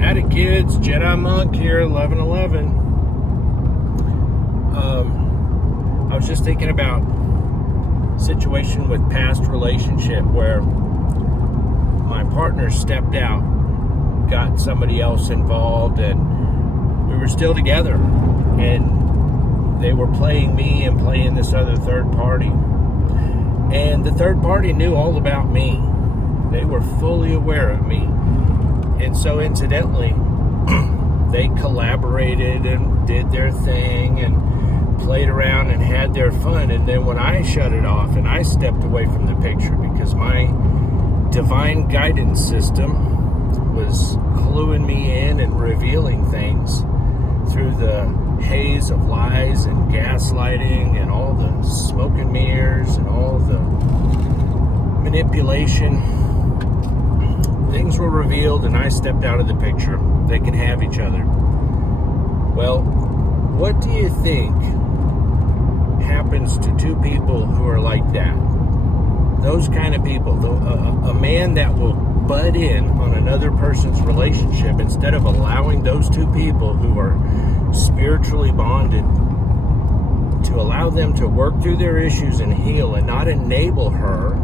Howdy kids, Jedi Monk here, 1111. I was just thinking about a situation with past relationship where my partner stepped out, got somebody else involved, and we were still together. And they were playing me and playing this other third party. And the third party knew all about me. They were fully aware of me. And so incidentally, they collaborated and did their thing and played around and had their fun. And then when I shut it off and I stepped away from the picture because my divine guidance system was cluing me in and revealing things through the haze of lies and gaslighting and all the smoke and mirrors and all the manipulation, things were revealed and I stepped out of the picture. They can have each other. Well, what do you think happens to two people who are like that? Those kind of people, a man that will butt in on another person's relationship instead of allowing those two people who are spiritually bonded to allow them to work through their issues and heal and not enable her.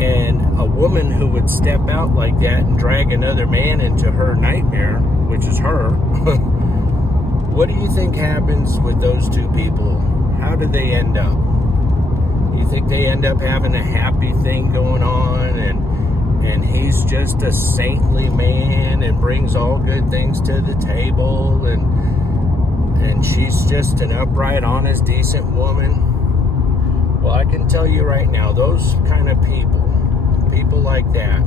And a woman who would step out like that and drag another man into her nightmare, which is her, what do you think happens with those two people? How do they end up? You think they end up having a happy thing going on and he's just a saintly man and brings all good things to the table and she's just an upright, honest, decent woman? Well, I can tell you right now, those kind of people like that,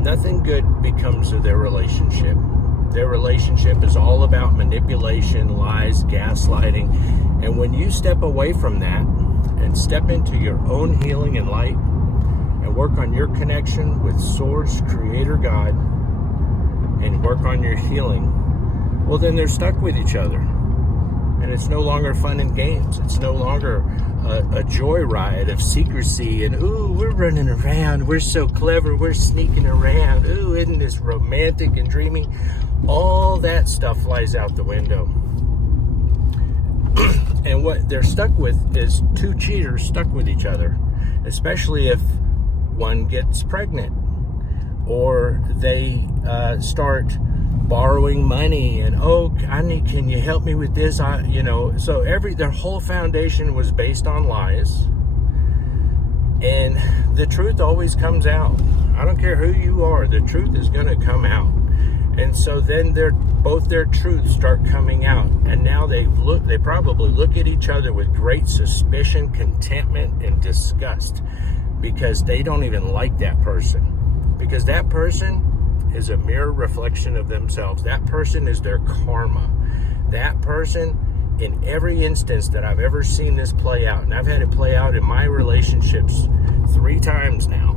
nothing good becomes of their relationship. Their relationship is all about manipulation, lies, gaslighting. And when you step away from that and step into your own healing and light and work on your connection with Source, Creator God, and work on your healing, well, then they're stuck with each other. And it's no longer fun and games. It's no longer a joyride of secrecy and, ooh, we're running around. We're so clever. We're sneaking around. Ooh, isn't this romantic and dreamy? All that stuff flies out the window. And what they're stuck with is two cheaters stuck with each other, especially if one gets pregnant or they start borrowing money and, oh, can you help me with this? So their whole foundation was based on lies, and the truth always comes out. I don't care who you are, the truth is going to come out. And so then both their truths start coming out, and now they probably look at each other with great suspicion, contentment, and disgust because they don't even like that person, because that person is a mirror reflection of themselves. That person is their karma. That person, in every instance that I've ever seen this play out, and I've had it play out in my relationships 3 times now.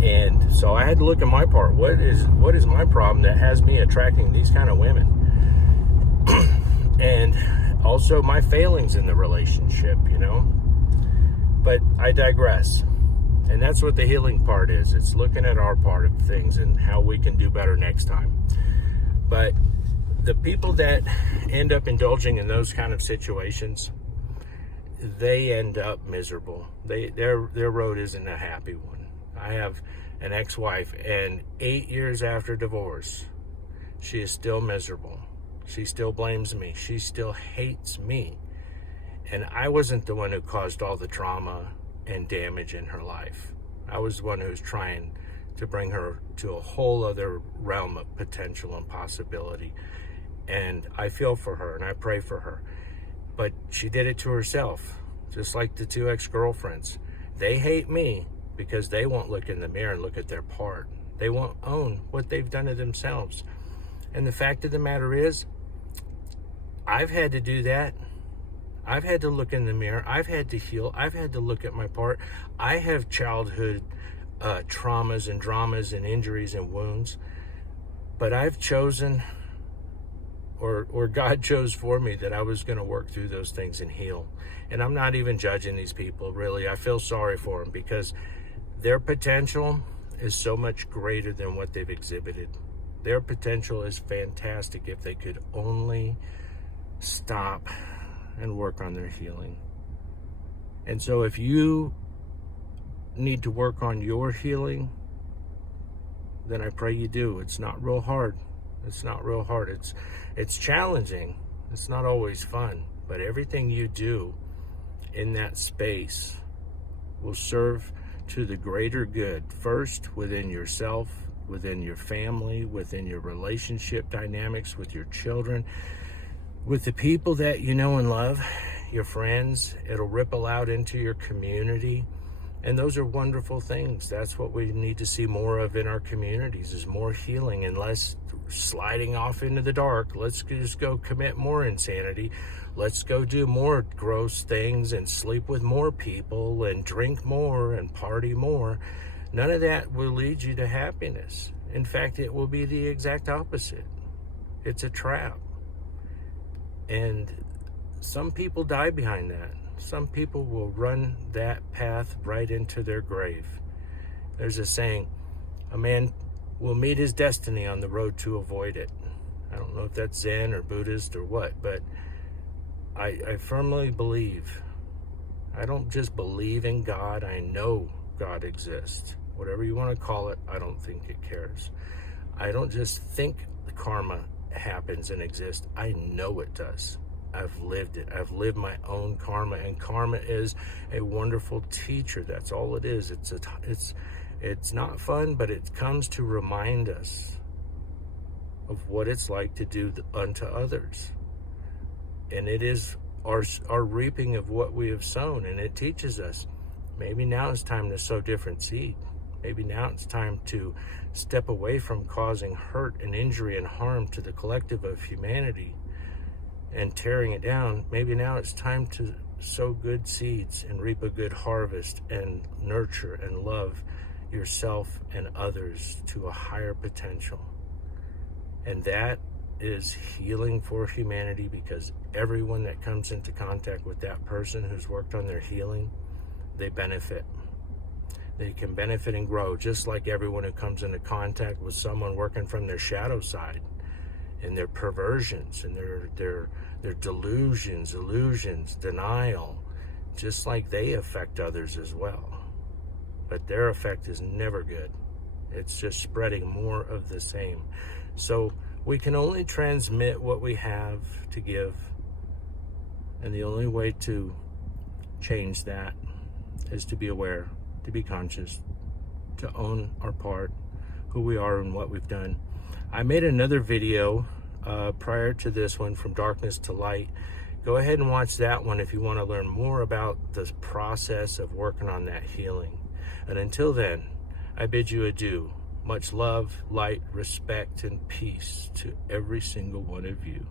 And so I had to look at my part. What is my problem that has me attracting these kind of women? And also my failings in the relationship, But I digress. And that's what the healing part is. It's looking at our part of things and how we can do better next time. But the people that end up indulging in those kind of situations, they end up miserable. Their road isn't a happy one. I have an ex-wife, and 8 years after divorce, she is still miserable. She still blames me. She still hates me. And I wasn't the one who caused all the trauma and damage in her life. I was the one who was trying to bring her to a whole other realm of potential and possibility. And I feel for her and I pray for her. But she did it to herself, just like the 2 ex-girlfriends. They hate me because they won't look in the mirror and look at their part. They won't own what they've done to themselves. And the fact of the matter is, I've had to do that. I've had to look in the mirror. I've had to heal. I've had to look at my part. I have childhood traumas and dramas and injuries and wounds. But I've chosen, or God chose for me, that I was going to work through those things and heal. And I'm not even judging these people, really. I feel sorry for them because their potential is so much greater than what they've exhibited. Their potential is fantastic if they could only stop and work on their healing. And so if you need to work on your healing, then I pray you do. It's not real hard. It's not real hard. It's challenging. It's not always fun. But everything you do in that space will serve to the greater good, first within yourself, within your family, within your relationship dynamics with your children, with the people that you know and love, your friends. It'll ripple out into your community. And those are wonderful things. That's what we need to see more of in our communities, is more healing and less sliding off into the dark. Let's just go commit more insanity. Let's go do more gross things and sleep with more people and drink more and party more. None of that will lead you to happiness. In fact, it will be the exact opposite. It's a trap. And some people die behind that. Some people will run that path right into their grave. There's a saying, a man will meet his destiny on the road to avoid it. I don't know if that's Zen or Buddhist or what, but I firmly believe. I don't just believe in God, I know God exists. Whatever you want to call it, I don't think it cares. I don't just think the karma happens and exists, I know it does. I've lived it. I've lived my own karma, and karma is a wonderful teacher. That's all it is. It's not fun, but it comes to remind us of what it's like to do unto others. And it is our reaping of what we have sown, and it teaches us, maybe now it's time to sow different seed. Maybe now it's time to step away from causing hurt and injury and harm to the collective of humanity and tearing it down. Maybe now it's time to sow good seeds and reap a good harvest and nurture and love yourself and others to a higher potential. And that is healing for humanity, because everyone that comes into contact with that person who's worked on their healing, they benefit. They can benefit and grow, just like everyone who comes into contact with someone working from their shadow side and their perversions and their delusions, illusions, denial, just like they affect others as well. But their effect is never good. It's just spreading more of the same. So we can only transmit what we have to give. And the only way to change that is to be aware, to be conscious, to own our part, who we are and what we've done. I made another video prior to this one, From Darkness to Light. Go ahead and watch that one if you want to learn more about the process of working on that healing. And until then, I bid you adieu. Much love, light, respect, and peace to every single one of you.